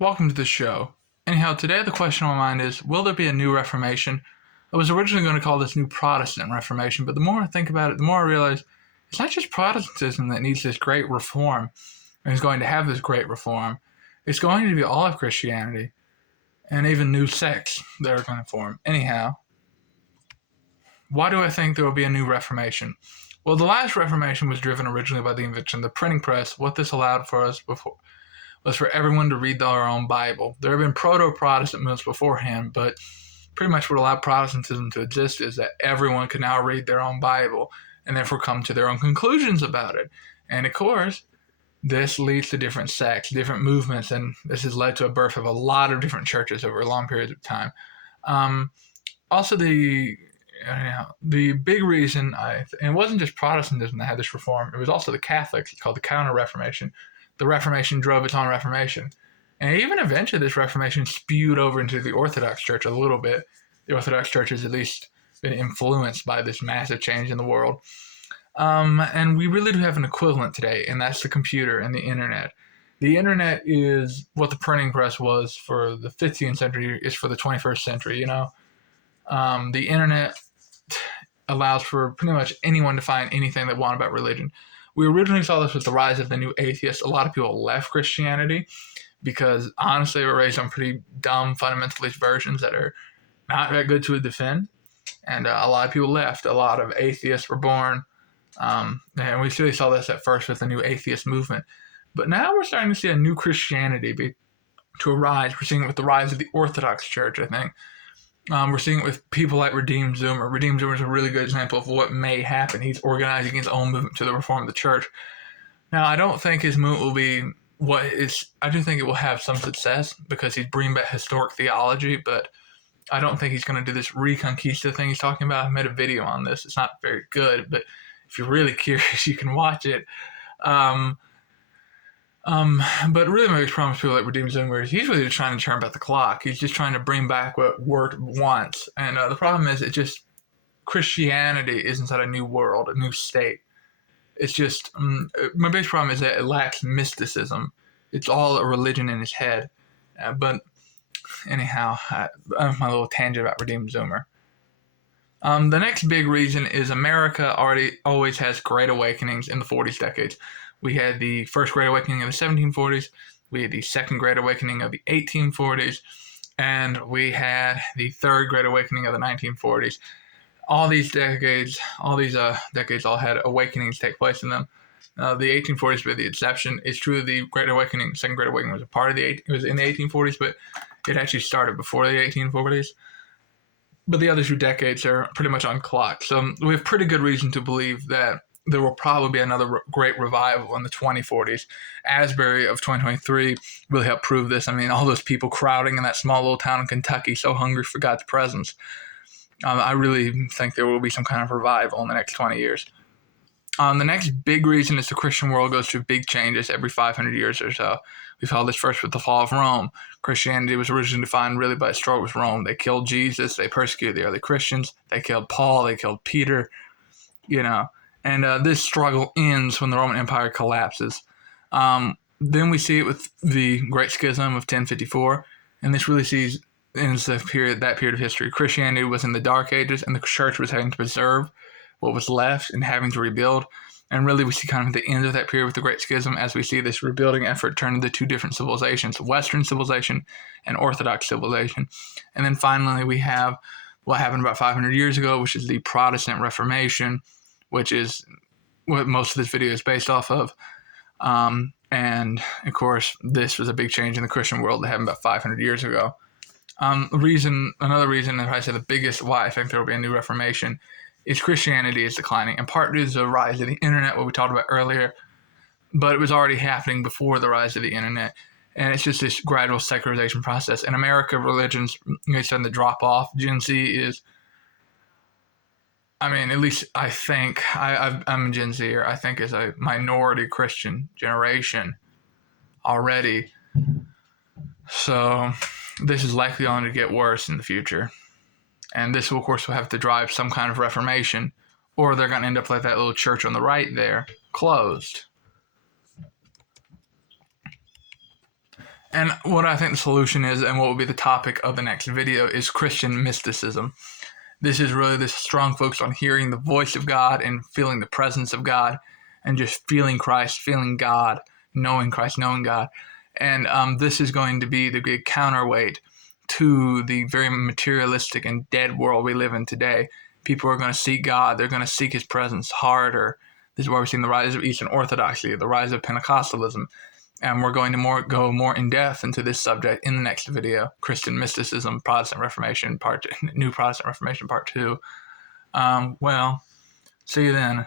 Welcome to the show. Anyhow, today the question on my mind is, will there be a new Reformation? I was originally going to call this New Protestant Reformation, but the more I think about it, the more I realize it's not just Protestantism that needs this great reform and is going to have this great reform. It's going to be all of Christianity and even new sects that are going to form. Anyhow, why do I think there will be a new Reformation? Well, the last Reformation was driven originally by the invention of the printing press. What this allowed for us before was for everyone to read their own Bible. There have been proto-Protestant movements beforehand, but pretty much what allowed Protestantism to exist is that everyone can now read their own Bible and therefore come to their own conclusions about it. And of course, this leads to different sects, different movements, and this has led to a birth of a lot of different churches over long periods of time. Um, Also, the big reason and it wasn't just Protestantism that had this reform; it was also the Catholics. It's called the Counter Reformation. The Reformation drove its own Reformation, and even eventually, this Reformation spewed over into the Orthodox Church a little bit. The Orthodox Church has at least been influenced by this massive change in the world. And we really do have an equivalent today, and that's the computer and the internet. The internet is what the printing press was for the 15th century, is for the 21st century, the internet allows for pretty much anyone to find anything they want about religion. We originally saw this with the rise of the new atheists. A lot of people left Christianity because honestly, they were raised on pretty dumb fundamentalist versions that are not that good to defend. And a lot of people left. A lot of atheists were born. And we really saw this at first with the new atheist movement. But now we're starting to see a new Christianity to arise. We're seeing it with the rise of the Orthodox Church, I think. We're seeing it with people like Redeemed Zoomer. Redeemed Zoomer is a really good example of what may happen. He's organizing his own movement to the reform of the church. Now, I don't think his movement will be what is. I do think it will have some success because he's bringing back historic theology, but I don't think he's going to do this Reconquista thing he's talking about. I made a video on this. It's not very good, but if you're really curious, you can watch it. Um, but really, my biggest problem with people like Redeemed Zoomer is he's really just trying to turn back the clock. He's just trying to bring back what worked once. And the problem is, Christianity is inside a new world, a new state. It's just, my biggest problem is that it lacks mysticism. It's all a religion in his head. But anyhow, my little tangent about Redeemed Zoomer. The next big reason is America always has great awakenings in the 40s decades. We had the first Great Awakening of the 1740s, we had the second Great Awakening of the 1840s, and we had the third Great Awakening of the 1940s. All these decades all had awakenings take place in them. The 1840s were the exception. It's true the Great Awakening, the second Great Awakening was it was in the 1840s, but it actually started before the 1840s. But the other two decades are pretty much on clock. So we have pretty good reason to believe that there will probably be another great revival in the 2040s. Asbury of 2023 really helped prove this. I mean, all those people crowding in that small little town in Kentucky, so hungry for God's presence. I really think there will be some kind of revival in the next 20 years. The next big reason is the Christian world goes through big changes every 500 years or so. We saw this first with the fall of Rome. Christianity was originally defined really by a struggle with Rome. They killed Jesus. They persecuted the early Christians. They killed Paul. They killed Peter. And this struggle ends when the Roman Empire collapses. Then we see it with the Great Schism of 1054, and this really ends that period of history. Christianity was in the Dark Ages, and the church was having to preserve what was left and having to rebuild. And really, we see kind of the end of that period with the Great Schism as we see this rebuilding effort turn into two different civilizations, Western civilization and Orthodox civilization. And then finally, we have what happened about 500 years ago, which is the Protestant Reformation, which is what most of this video is based off of. And, of course, this was a big change in the Christian world that happened about 500 years ago. Another reason, if I say the biggest why I think there will be a new Reformation, is Christianity is declining, in part due to the rise of the internet, what we talked about earlier, but it was already happening before the rise of the internet. And it's just this gradual secularization process. In America, religion's starting to drop off. Gen Z is, at least I think, I'm a Gen Zer, I think is a minority Christian generation already. So this is likely only to get worse in the future. And this will, of course, have to drive some kind of reformation, or they're going to end up like that little church on the right there, closed. And what I think the solution is, and what will be the topic of the next video, is Christian mysticism. This is really this strong focus on hearing the voice of God and feeling the presence of God and just feeling Christ, feeling God, knowing Christ, knowing God. And this is going to be the big counterweight to the very materialistic and dead world we live in today. People are going to seek God. They're going to seek his presence harder. This is why we're seeing the rise of Eastern Orthodoxy, the rise of Pentecostalism. And we're going to go more in depth into this subject in the next video, Christian mysticism, Protestant Reformation, New Protestant Reformation, Part 2. Well, see you then.